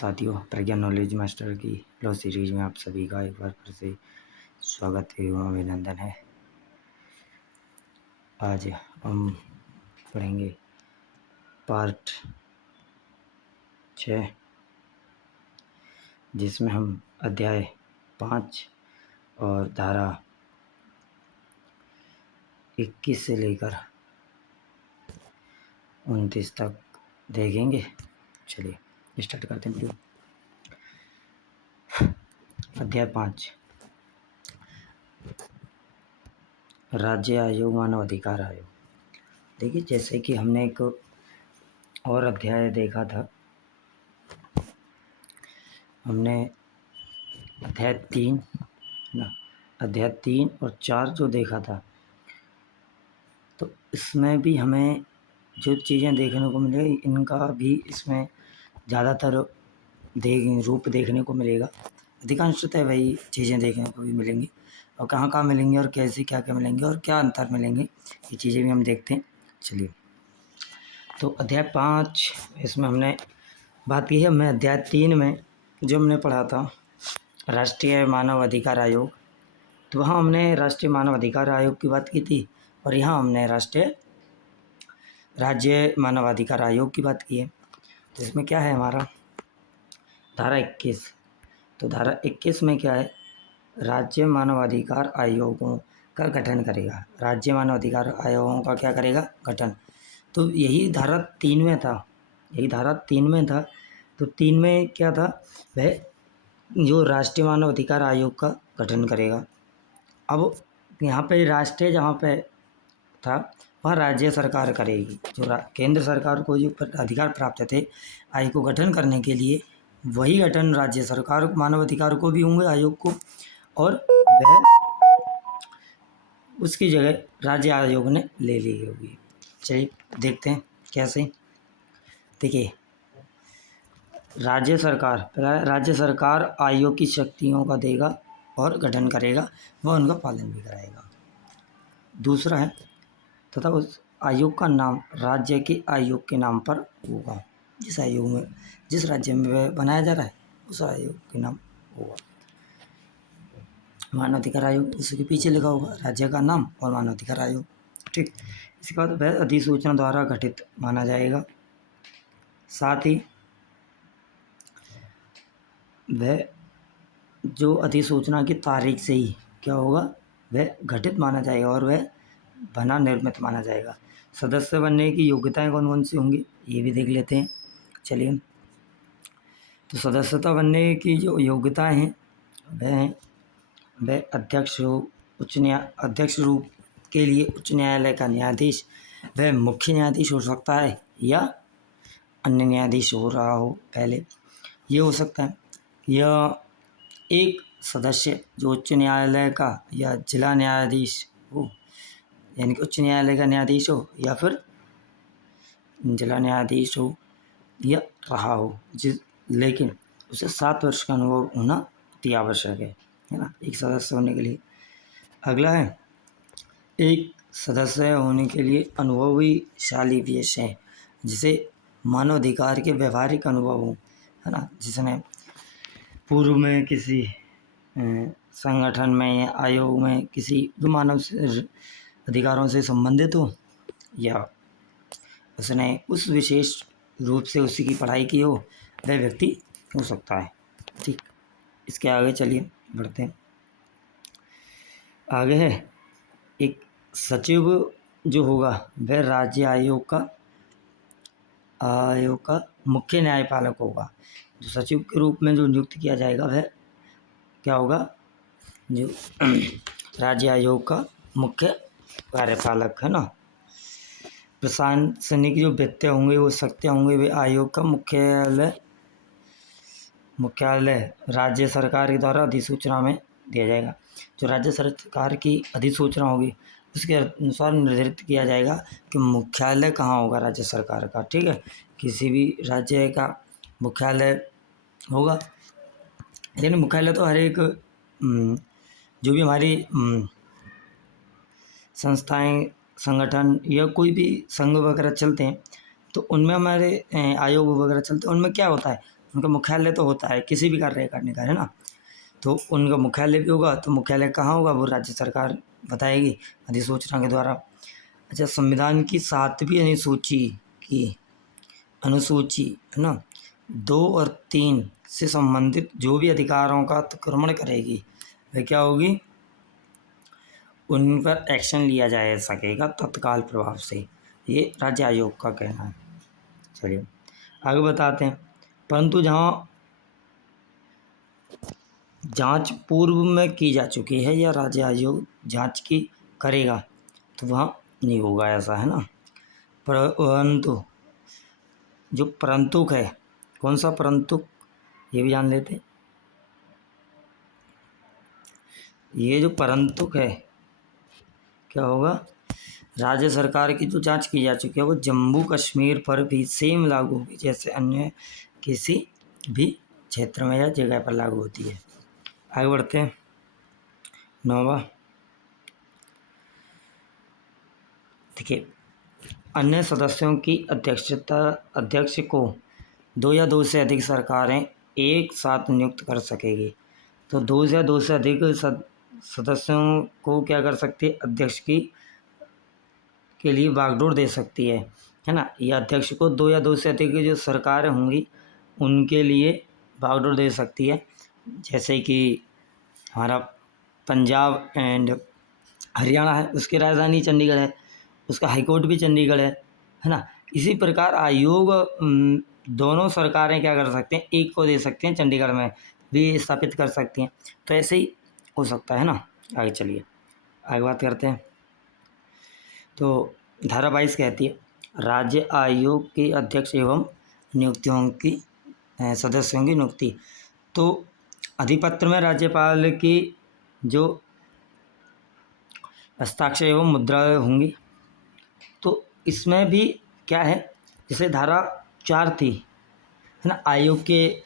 साथियों, प्रज्ञा knowledge master की law series में आप सभी का एक बार फिर से स्वागत एवं अभिनंदन है। आज हम पढ़ेंगे पार्ट 6, जिसमें हम अध्याय 5 और धारा 21 से लेकर 29 तक देखेंगे। चलिए स्टार्ट करते हैं। अध्याय 5, राज्य आयोग, मानव अधिकार आयोग। देखिए, जैसे कि हमने एक और अध्याय देखा था, हमने अध्याय 3 और 4 जो देखा था, तो इसमें भी हमें जो चीज़ें देखने को मिलेगी, इनका भी इसमें ज़्यादातर रूप देखने को मिलेगा। अधिकांशतः वही चीज़ें देखने को भी मिलेंगी, और कहाँ मिलेंगी और कैसे क्या मिलेंगे और क्या अंतर मिलेंगे, ये चीज़ें भी हम देखते हैं। चलिए, तो अध्याय 5 इसमें हमने बात की है। हमने अध्याय 3 में जो हमने पढ़ा था राष्ट्रीय मानव अधिकार आयोग, तो वहाँ हमने राष्ट्रीय मानव अधिकार आयोग की बात की थी, और यहाँ हमने राज्य मानव अधिकार आयोग की बात की है। तो इसमें क्या है हमारा धारा 21। तो धारा 21 में क्या है, राज्य मानवाधिकार आयोगों का गठन करेगा। राज्य मानवाधिकार आयोगों का क्या करेगा, गठन। तो यही धारा 3 में था, तो 3 में क्या था, वह जो राष्ट्रीय मानव अधिकार आयोग का गठन करेगा। अब यहाँ पे राष्ट्रीय जहाँ पे था, वहाँ राज्य सरकार करेगी। जो केंद्र सरकार को जो अधिकार प्राप्त थे आयोग को गठन करने के लिए, वही गठन राज्य सरकार मानव अधिकार को भी होंगे, आयोग को, और वह उसकी जगह राज्य आयोग ने ले ली होगी। चलिए देखते हैं कैसे। देखिए, राज्य सरकार आयोग की शक्तियों का देगा और गठन करेगा, वह उनका पालन भी कराएगा। दूसरा है, तथा उस आयोग का नाम राज्य के आयोग के नाम पर होगा। जिस राज्य में वह बनाया जा रहा है, उस आयोग के नाम होगा। मानवाधिकार आयोग, इसके पीछे लिखा होगा राज्य का नाम और मानवाधिकार आयोग। ठीक, इसके बाद वह अधिसूचना द्वारा गठित माना जाएगा। साथ ही वह जो अधिसूचना की तारीख से ही क्या होगा, वह गठित माना जाएगा और वह बना निर्मित माना जाएगा। सदस्य बनने की योग्यताएं कौन कौन सी होंगी, ये भी देख लेते हैं। चलिए, तो सदस्यता बनने की जो योग्यताएं हैं, वह अध्यक्ष रूप के लिए उच्च न्यायालय का न्यायाधीश, वह मुख्य न्यायाधीश हो सकता है या अन्य न्यायाधीश हो रहा हो पहले, ये हो सकता है। या एक सदस्य जो उच्च न्यायालय का या जिला न्यायाधीश हो, यानी कि उच्च न्यायालय का न्यायाधीश हो या फिर जिला न्यायाधीश हो या रहा हो, लेकिन उसे 7 वर्ष का अनुभव होना अति आवश्यक है ना, एक सदस्य होने के लिए। अगला है, एक सदस्य होने के लिए अनुभवीशाली व्यक्ति है, जिसे मानवाधिकार के व्यवहारिक अनुभव हो, है ना, जिसने पूर्व में किसी संगठन में या आयोग में किसी मानव अधिकारों से संबंधित हो, या उसने उस विशेष रूप से उसी की पढ़ाई की हो, वह व्यक्ति हो सकता है। ठीक, इसके आगे चलिए बढ़ते हैं। आगे है, एक सचिव जो होगा, वह राज्य आयोग का मुख्य न्यायपालक होगा। जो सचिव के रूप में जो नियुक्त किया जाएगा, वह क्या होगा, जो राज्य आयोग का मुख्य कार्यपालक है ना। प्रशासनिक जो व्यक्ति होंगे, वो शक्ति होंगे, वे आयोग का मुख्यालय राज्य सरकार के द्वारा अधिसूचना में दिया जाएगा। जो राज्य सरकार की अधिसूचना होगी, उसके अनुसार निर्धारित किया जाएगा कि मुख्यालय कहाँ होगा राज्य सरकार का। ठीक है, किसी भी राज्य का मुख्यालय होगा, लेकिन मुख्यालय तो हर एक जो भी हमारी संस्थाएं, संगठन या कोई भी संघ वगैरह चलते हैं, तो उनमें हमारे आयोग वगैरह चलते हैं, उनमें क्या होता है, उनका मुख्यालय तो होता है किसी भी कार्य करने का, है ना। तो उनका मुख्यालय भी होगा, तो मुख्यालय कहाँ होगा वो राज्य सरकार बताएगी अधिसूचना के द्वारा। अच्छा, संविधान की 7वीं अनुसूची है ना 2 और 3 से संबंधित जो भी अधिकारों का अतिक्रमण करेगी वह क्या होगी, उन पर एक्शन लिया जा सकेगा तत्काल प्रभाव से, ये राज्य आयोग का कहना है। चलिए आगे बताते हैं। परंतु जहाँ जांच पूर्व में की जा चुकी है या राज्य आयोग जांच की करेगा तो वहाँ नहीं होगा ऐसा, है ना। परंतु जो परंतुक है, कौन सा परंतुक ये भी जान लेते हैं। ये जो परंतुक है क्या होगा, राज्य सरकार की जो जांच की जा चुकी है वो जम्मू कश्मीर पर भी सेम लागू होगी जैसे अन्य किसी भी क्षेत्र में या जगह पर लागू होती है। आगे बढ़ते हैं। 9वां, देखिए अन्य सदस्यों की अध्यक्ष को 2 या 2 से अधिक सरकारें एक साथ नियुक्त कर सकेगी। तो 2 या 2 से अधिक सदस्यों को क्या कर सकती है, अध्यक्ष के लिए बागडोर दे सकती है ना। यह अध्यक्ष को 2 या 2 से अधिक जो सरकारें होंगी उनके लिए बागडोर दे सकती है। जैसे कि हमारा पंजाब एंड हरियाणा है, उसकी राजधानी चंडीगढ़ है, उसका हाईकोर्ट भी चंडीगढ़ है ना। इसी प्रकार आयोग दोनों सरकारें क्या कर सकते हैं, एक को दे सकते हैं, चंडीगढ़ में भी स्थापित कर सकती हैं। तो ऐसे ही हो सकता है ना। आगे चलिए आगे बात करते हैं। तो धारा 22 कहती है राज्य आयोग के अध्यक्ष एवं सदस्यों की नियुक्ति। तो अधिपत्र में राज्यपाल की जो हस्ताक्षर एवं मुद्रा होंगी। तो इसमें भी क्या है, जैसे धारा 4 थी, है ना, आयोग के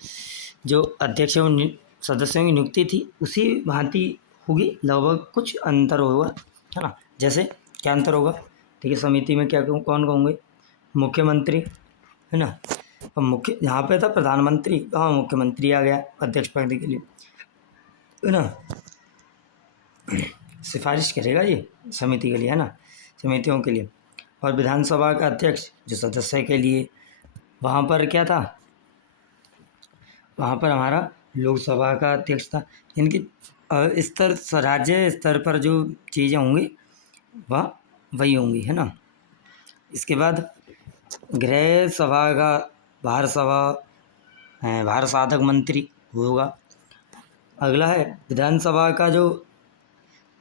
जो अध्यक्ष एवं सदस्यों की नियुक्ति थी उसी भांति होगी, लगभग कुछ अंतर होगा, है ना। जैसे क्या अंतर होगा, ठीक है। समिति में क्या कौन होंगे, मुख्यमंत्री, है ना। अब मुख्य यहाँ पे था प्रधानमंत्री, हाँ मुख्यमंत्री आ गया अध्यक्ष पद के लिए, है ना। सिफारिश करेगा ये समिति के लिए, है ना, समितियों के लिए। और विधानसभा का अध्यक्ष जो सदस्य के लिए, वहाँ पर क्या था, वहाँ पर हमारा लोकसभा का अध्यक्ष था। इनकी स्तर राज्य स्तर पर जो चीज़ें होंगी वह वही होंगी, है ना। इसके बाद गृह सभा का भारत साधक मंत्री होगा। अगला है विधानसभा का जो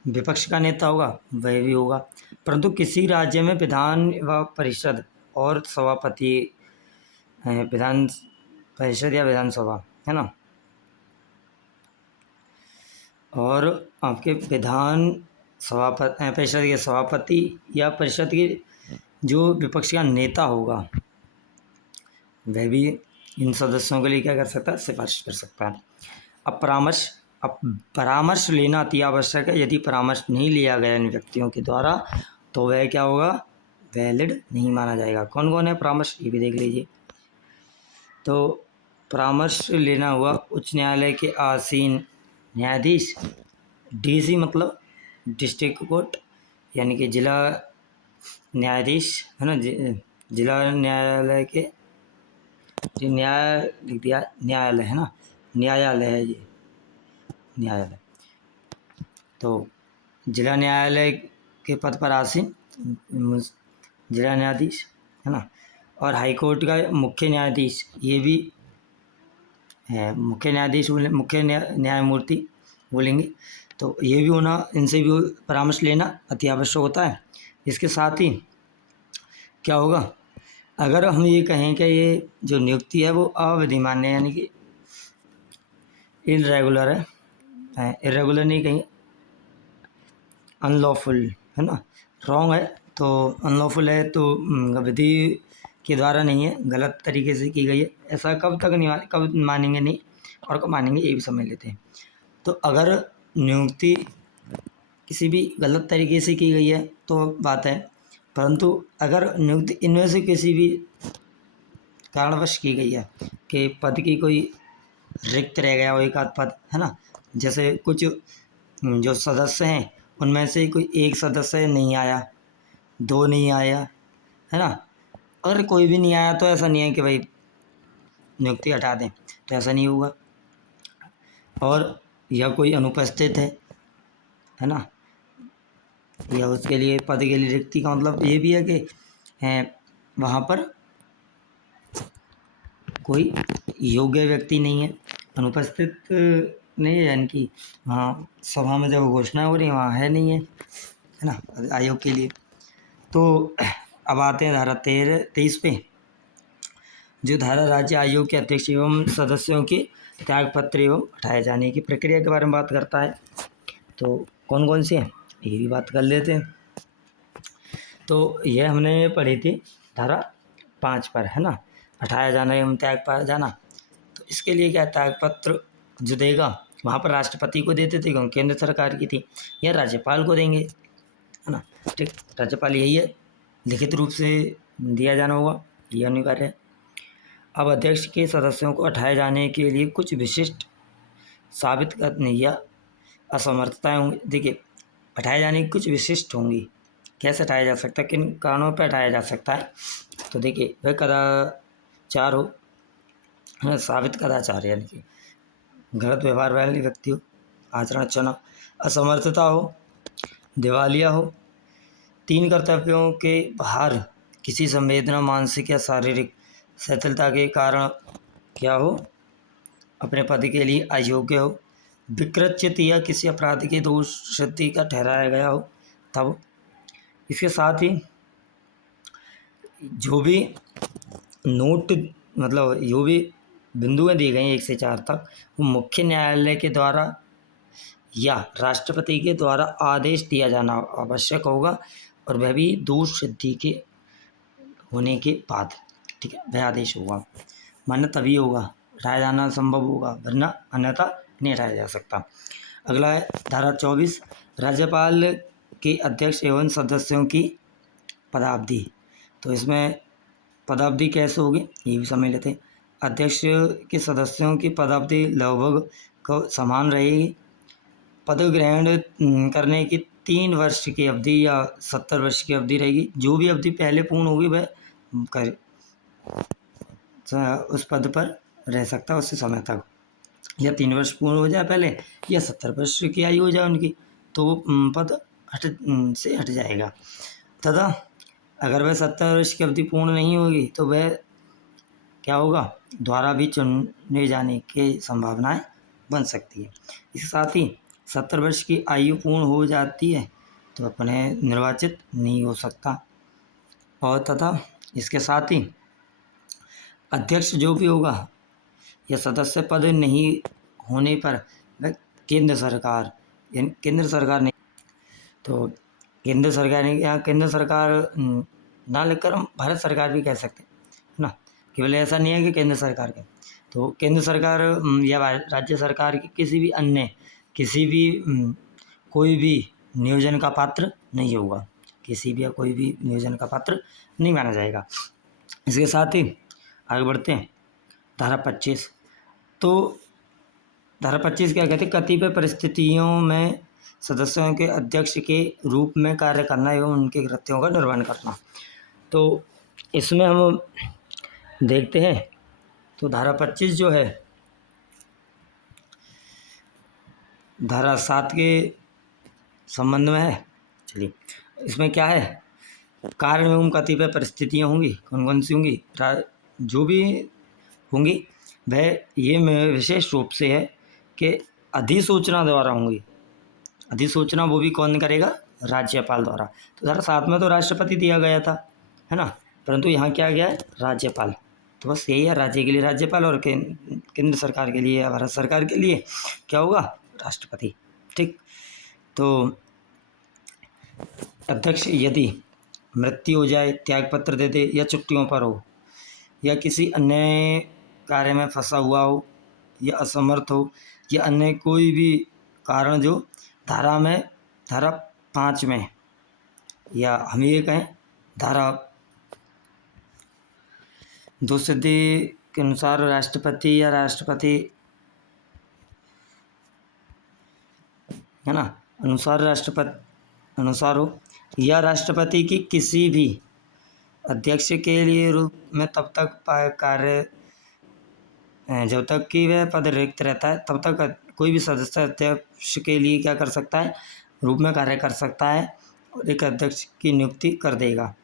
विपक्ष का नेता होगा वह भी होगा। परंतु किसी राज्य में विधान व परिषद और सभापति, विधान परिषद या विधानसभा, है ना, और आपके विधान परिषद के सभापति या परिषद के जो विपक्ष का नेता होगा वह भी इन सदस्यों के लिए क्या कर सकता है, सिफारिश कर सकता है। अब परामर्श लेना अति आवश्यक है। यदि परामर्श नहीं लिया गया इन व्यक्तियों के द्वारा तो वह क्या होगा, वैलिड नहीं माना जाएगा। कौन कौन है परामर्श, ये भी देख लीजिए। तो परामर्श लेना हुआ उच्च न्यायालय के आसीन न्यायाधीश, डीसी मतलब डिस्ट्रिक्ट कोर्ट यानी कि जिला न्यायाधीश, है ना, जिला न्यायालय के लिख दिया न्यायालय, है ना, न्यायालय है ये, न्यायालय। तो जिला न्यायालय के पद पर आसीन जिला न्यायाधीश, है ना। और हाई कोर्ट का मुख्य न्यायाधीश, ये भी है मुख्य न्यायाधीश, मुख्य न्यायमूर्ति बोलेंगे। तो ये भी होना, इनसे भी परामर्श लेना अति आवश्यक होता है। इसके साथ ही क्या होगा, अगर हम ये कहें कि ये जो नियुक्ति है वो अविधिमान्य यानी कि इरेगुलर है, इरेगुलर नहीं कहेंगे, अनलॉफुल, है ना, रॉन्ग है, तो अनलॉफुल है तो विधि के द्वारा नहीं है, गलत तरीके से की गई है, ऐसा कब मानेंगे नहीं और कब मानेंगे ये भी समझ लेते हैं। तो अगर नियुक्ति किसी भी गलत तरीके से की गई है तो बात है, परंतु अगर नियुक्ति इनमें से किसी भी कारणवश की गई है कि पद की कोई रिक्त रह गया हो एक आध पद, है ना। जैसे कुछ जो सदस्य हैं उनमें से कोई एक सदस्य नहीं आया, दो नहीं आया, है ना। अगर कोई भी नहीं आया तो ऐसा नहीं है कि भाई नियुक्ति हटा दें, तो ऐसा नहीं होगा। और यह कोई अनुपस्थित है ना, या उसके लिए पद के लिए रिक्ति का मतलब ये भी है कि वहाँ पर कोई योग्य व्यक्ति नहीं है, अनुपस्थित नहीं है, यानी कि वहाँ सभा में जब घोषणा हो रही है वहाँ है नहीं है ना आयोग के लिए। तो अब आते हैं धारा 23 पे, जो धारा राज्य आयोग के अध्यक्ष एवं सदस्यों के त्यागपत्र एवं हटाए जाने की प्रक्रिया के बारे में बात करता है। तो कौन कौन से हैं ये भी बात कर लेते हैं। तो यह हमने पढ़ी थी धारा 5 पर, है ना, हटाया जाना एवं त्याग पाया जाना। तो इसके लिए क्या त्यागपत्र जो देगा वहाँ पर राष्ट्रपति को देते थे क्योंकि केंद्र सरकार की थी, या राज्यपाल को देंगे, है ना। ठीक, राज्यपाल यही है, लिखित रूप से दिया जाना होगा, यह अनिवार्य है। अब अध्यक्ष के सदस्यों को हटाए जाने के लिए कुछ विशिष्ट साबित करने या असमर्थताएं होंगी। देखिए, हटाए जाने की कुछ विशिष्ट होंगी। कैसे हटाया जा सकता है, किन कारणों पर हटाया जा सकता है। तो देखिए, वह कदाचार हो, साबित कदाचार यानी कि गलत व्यवहार वाले व्यक्ति हो, आचरण अच्छा न हो, असमर्थता हो, दिवालिया हो, 3 कर्तव्यों के बाहर किसी संवेदना, मानसिक या शारीरिक शिथिलता के कारण क्या हो, अपने पद के लिए अयोग्य हो, विकृत या किसी अपराध के दोष सिद्धि का ठहराया गया हो तब। इसके साथ ही जो भी नोट मतलब जो भी बिंदुएं दी गई 1 से 4 तक, वो मुख्य न्यायालय के द्वारा या राष्ट्रपति के द्वारा आदेश दिया जाना आवश्यक होगा, और वह भी दोष सिद्धि के होने के बाद, ठीक है, वह आदेश होगा, मान्य तभी होगा, हटाया जाना संभव होगा, वरना अन्यथा नहीं हटाया जा सकता। अगला है धारा 24, राज्यपाल के अध्यक्ष एवं सदस्यों की पदावधि। तो इसमें पदावधि कैसे होगी ये भी समझ लेते हैं। अध्यक्ष के सदस्यों की पदावधि लगभग को समान रहेगी। पद ग्रहण करने की 3 वर्ष की अवधि या 70 वर्ष की अवधि रहेगी। जो भी अवधि पहले पूर्ण होगी वह कर उस पद पर रह सकता है उस समय तक, या 3 वर्ष पूर्ण हो जाए पहले, या 70 वर्ष की आयु हो जाए उनकी, तो वो पद हट जाएगा। तथा अगर वह 70 वर्ष की अवधि पूर्ण नहीं होगी तो वह क्या होगा, द्वारा भी चुने जाने की संभावनाएं बन सकती है। इसके साथ ही 70 वर्ष की आयु पूर्ण हो जाती है तो अपने निर्वाचित नहीं हो सकता। और तथा इसके साथ ही अध्यक्ष जो भी होगा या सदस्य पद नहीं होने पर वह केंद्र सरकार ने, तो केंद्र सरकार ने, या केंद्र सरकार ना लिखकर हम भारत सरकार भी कह सकते हैं, है ना। केवल ऐसा नहीं है कि केंद्र सरकार का, तो केंद्र सरकार या राज्य सरकार की किसी भी कोई भी नियोजन का पात्र नहीं होगा, कोई भी नियोजन का पात्र नहीं माना जाएगा। इसके साथ ही आगे बढ़ते हैं धारा 25। तो धारा 25 क्या कहते हैं, कतिपय परिस्थितियों में सदस्यों के अध्यक्ष के रूप में कार्य करना एवं उनके कृत्यों का निर्वहन करना। तो इसमें हम देखते हैं, तो धारा 25 जो है धारा 7 के संबंध में है। चलिए, इसमें क्या है, कार्य एवं कतिपय परिस्थितियाँ होंगी, कौन कौन सी होंगी, जो भी होंगी वह ये विशेष रूप से है कि अधिसूचना द्वारा होंगी। अधिसूचना वो भी कौन करेगा, राज्यपाल द्वारा। तो धारा 7 में तो राष्ट्रपति दिया गया था, है ना, परंतु यहाँ क्या गया है, राज्यपाल। तो बस यही है, राज्य के लिए राज्यपाल और केंद्र सरकार के लिए, भारत सरकार के लिए क्या होगा, राष्ट्रपति। ठीक, तो अध्यक्ष यदि मृत्यु हो जाए, त्यागपत्र दे दे, या छुट्टियों पर हो, या किसी अन्य कार्य में फंसा हुआ हो, या असमर्थ हो, या अन्य कोई भी कारण जो धारा 5 में, या हम ये कहें दुस्सिद्धि के अनुसार राष्ट्रपति या राष्ट्रपति है ना अनुसार हो या राष्ट्रपति की किसी भी अध्यक्ष के लिए रूप में तब तक कार्य जब तक कि वह पद रिक्त रहता है तब तक कोई भी सदस्य अध्यक्ष के लिए क्या कर सकता है, रूप में कार्य कर सकता है और एक अध्यक्ष की नियुक्ति कर देगा।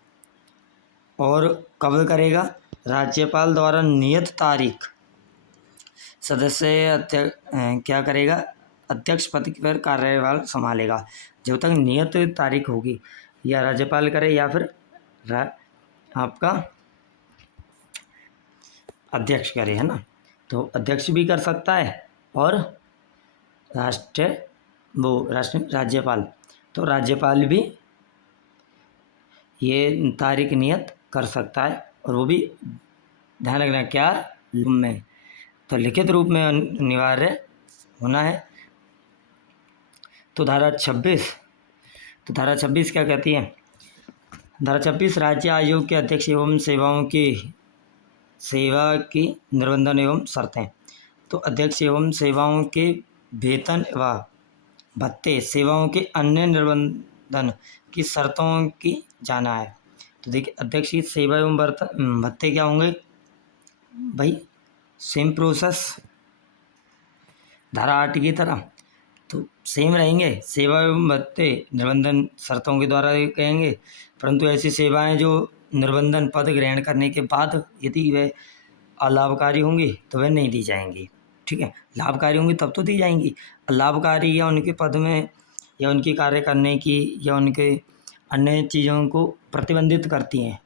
और कब करेगा? राज्यपाल द्वारा नियत तारीख सदस्य क्या करेगा, अध्यक्ष पद पर कार्यभार संभालेगा। जब तक नियत तारीख होगी या राज्यपाल करे या फिर आपका अध्यक्ष करे, है ना। तो अध्यक्ष भी कर सकता है और राज्यपाल, तो राज्यपाल भी ये तारीख नियत कर सकता है और वो भी ध्यान रखना क्या, में तो लिखित रूप में अनिवार्य होना है। तो धारा 26 क्या कहती है? धारा 26 राज्य आयोग के अध्यक्ष एवं सेवा की निर्बंधन एवं शर्तें। तो अध्यक्ष एवं सेवाओं के वेतन व भत्ते, सेवाओं के अन्य निर्बंधन की शर्तों की जाना है। तो देखिए अध्यक्ष की सेवा एवं भत्ते क्या होंगे भाई, सेम प्रोसेस धारा 8 की तरह तो सेम रहेंगे। सेवा एवं भत्ते निर्बंधन शर्तों के द्वारा कहेंगे, परंतु ऐसी सेवाएं जो निर्बंधन पद ग्रहण करने के बाद यदि वे अलाभकारी होंगी तो वे नहीं दी जाएंगी। ठीक है, लाभकारी होंगी तब तो दी जाएंगी। अलाभकारी या उनके पद में या उनकी कार्य करने की या उनके अन्य चीज़ों को प्रतिबंधित करती हैं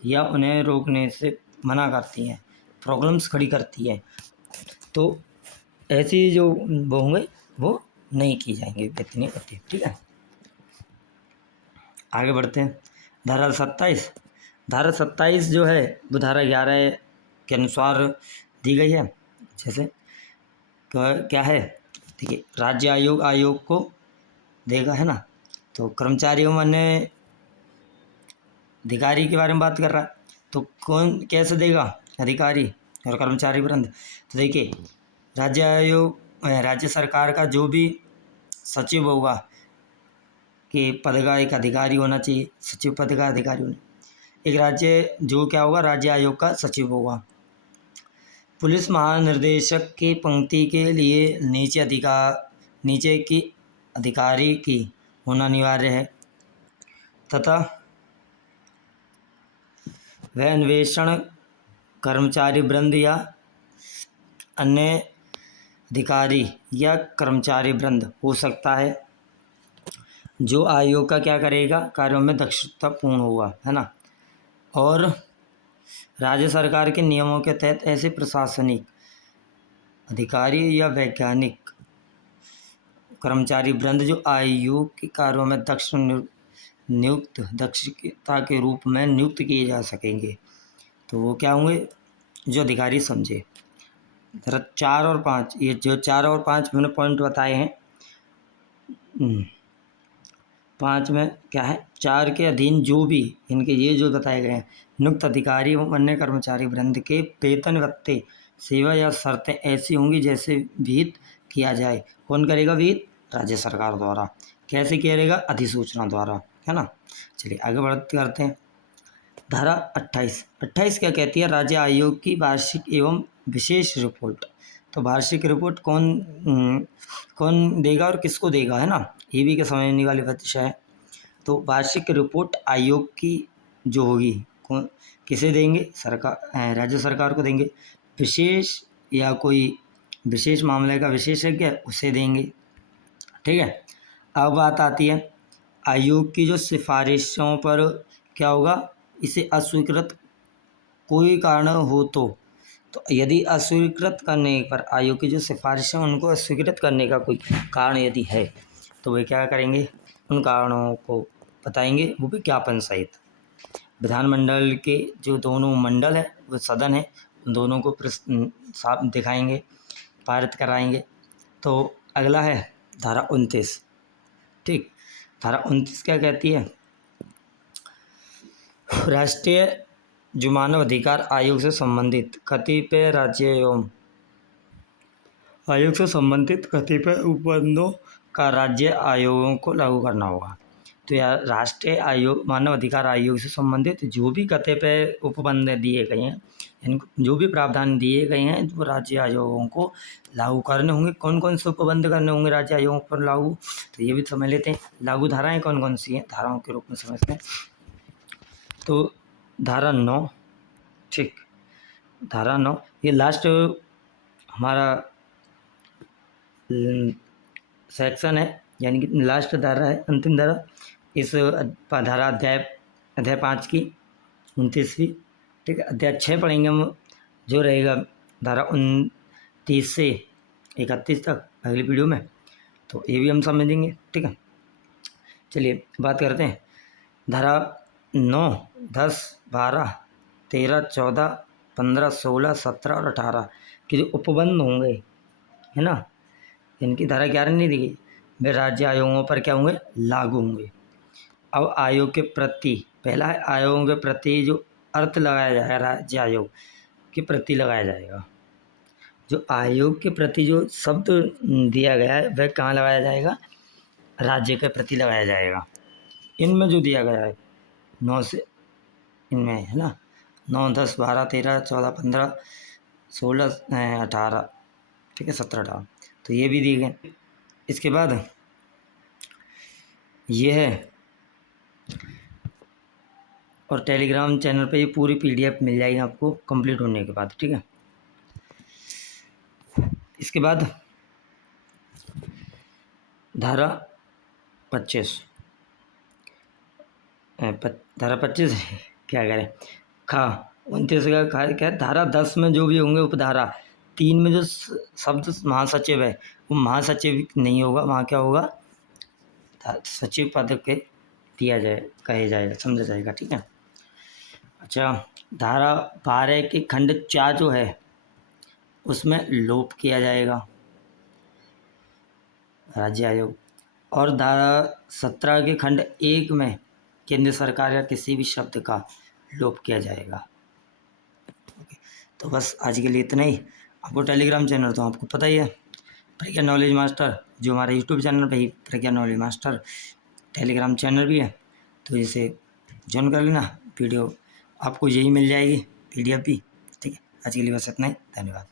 या उन्हें रोकने से मना करती हैं, प्रॉब्लम्स खड़ी करती है, तो ऐसी जो वो होंगे वो नहीं की जाएंगी, इतनी होती। ठीक है, आगे बढ़ते हैं। धारा 27 जो है वो धारा 11 के अनुसार दी गई है। जैसे क्या है, देखिए राज्य आयोग को देगा, है ना। तो कर्मचारी एवं अन्य अधिकारी के बारे में बात कर रहा है, तो कौन कैसे देगा, अधिकारी और कर्मचारी वृंद। तो देखिए राज्य सरकार का जो भी सचिव होगा कि पद का एक अधिकारी होना चाहिए, सचिव पद का अधिकारी होना। एक राज्य जो क्या होगा, राज्य आयोग का सचिव होगा। पुलिस महानिर्देशक की पंक्ति के लिए नीचे की अधिकारी की होना अनिवार्य है तथा वह अन्वेषण कर्मचारी वृंद या अन्य अधिकारी या कर्मचारी वृंद हो सकता है जो आयोग का क्या करेगा, कार्यों में दक्षतापूर्ण होगा, है ना। और राज्य सरकार के नियमों के तहत ऐसे प्रशासनिक अधिकारी या वैज्ञानिक कर्मचारी वृंद जो आयोग के कार्यों में दक्षता के रूप में नियुक्त किए जा सकेंगे, तो वो क्या होंगे, जो अधिकारी समझे। 4 और 5, ये जो 4 और 5 मैंने पॉइंट बताए हैं, 5 में क्या है, 4 के अधीन जो भी इनके ये जो बताए गए हैं, नियुक्त अधिकारी एवं अन्य कर्मचारी वृंद के वेतन भत्ते, सेवा या शर्तें ऐसी होंगी जैसे विहित किया जाए। कौन करेगा विहित? राज्य सरकार द्वारा। कैसे करेगा? अधिसूचना द्वारा, है ना। चलिए आगे बढ़ते करते हैं। धारा 28 क्या कहती है, राज्य आयोग की वार्षिक एवं विशेष रिपोर्ट। तो वार्षिक रिपोर्ट कौन देगा और किसको देगा, है ना, ये भी क्या समझने वाली विषय है। तो वार्षिक रिपोर्ट आयोग की जो होगी कौन किसे देंगे, सरकार, राज्य सरकार को देंगे। विशेष या कोई विशेष मामले का विशेषज्ञ उसे देंगे। ठीक है, अब बात आती है आयोग की जो सिफारिशों पर क्या होगा, इसे अस्वीकृत कोई कारण हो तो यदि अस्वीकृत करने पर आयोग की जो सिफारिशें उनको अस्वीकृत करने का कोई कारण यदि है तो वे क्या करेंगे, उन कारणों को बताएंगे, वो भी ज्ञापन सहित। विधानमंडल के जो दोनों मंडल है, वो सदन है, उन दोनों को साफ दिखाएंगे, पारित कराएंगे। तो अगला है धारा 29। ठीक, धारा 29 क्या कहती है, राष्ट्रीय जो मानव अधिकार आयोग से संबंधित कतिपय राज्य एवं आयोग से संबंधित कतिपय उपबंधों का राज्य आयोगों को लागू करना होगा। तो यार राष्ट्रीय आयोग मानव अधिकार आयोग से संबंधित जो भी कतिपय उपबंध दिए गए हैं, यानी जो भी प्रावधान दिए गए हैं वो राज्य आयोगों को लागू करने होंगे। कौन कौन से उपबंध करने होंगे राज्य आयोगों पर लागू, तो ये भी समझ लेते हैं। लागू धाराएं कौन कौन सी हैं, धाराओं के रूप में समझते हैं। तो धारा 9, ठीक, धारा 9 ये लास्ट हमारा सेक्शन है, यानी कि लास्ट धारा है, अंतिम धारा। इस धारा अध्याय 5 की 29वीं, ठीक है। अध्याय 6 पढ़ेंगे हम, जो रहेगा धारा 29 से 31 तक अगली वीडियो में, तो ये भी हम समझेंगे, ठीक है। चलिए बात करते हैं धारा 9, 10, 12, 13, 14, 15, 16, 17 और 18 के जो उपबंध होंगे, है ना, इनकी धारा 11 नहीं दी गई, वे राज्य आयोगों पर क्या होंगे, लागू होंगे। अब आयोग के प्रति, पहला है आयोगों के प्रति जो अर्थ लगाया जाएगा, राज्य आयोग के प्रति लगाया जाएगा। जो आयोग के प्रति जो शब्द दिया गया है वह कहाँ लगाया जाएगा, राज्य के प्रति लगाया जाएगा। इनमें जो दिया गया है 9 से, इनमें है ना 9, 10, 12, 13, 14, 15, 16, 18, ठीक है, 17, 18, तो ये भी दिए गए। इसके बाद ये है, और टेलीग्राम चैनल पे ये पूरी PDF मिल जाएगी आपको कंप्लीट होने के बाद, ठीक है। इसके बाद धारा 25, धारा 25 क्या करें, खा 29 का खा क्या है, धारा 10 में जो भी होंगे उपधारा 3 में जो शब्द महासचिव है वो महासचिव नहीं होगा, वहाँ क्या होगा, सचिव पद के दिया जाए, कहे जाएगा, समझा जाएगा, ठीक है। अच्छा, धारा 12 के खंड 4 जो है उसमें लोप किया जाएगा राज्य आयोग, और धारा 17 के खंड 1 में केंद्र सरकार या किसी भी शब्द का लोप किया जाएगा। तो बस आज के लिए इतना ही। आपको टेलीग्राम चैनल तो आपको पता ही है, प्रज्ञा नॉलेज मास्टर, जो हमारे यूट्यूब चैनल पे ही प्रज्ञा नॉलेज मास्टर टेलीग्राम चैनल भी है, तो इसे ज्वाइन कर लेना। वीडियो आपको यही मिल जाएगी, PDF भी, ठीक है। आज के लिए बस इतना ही, धन्यवाद।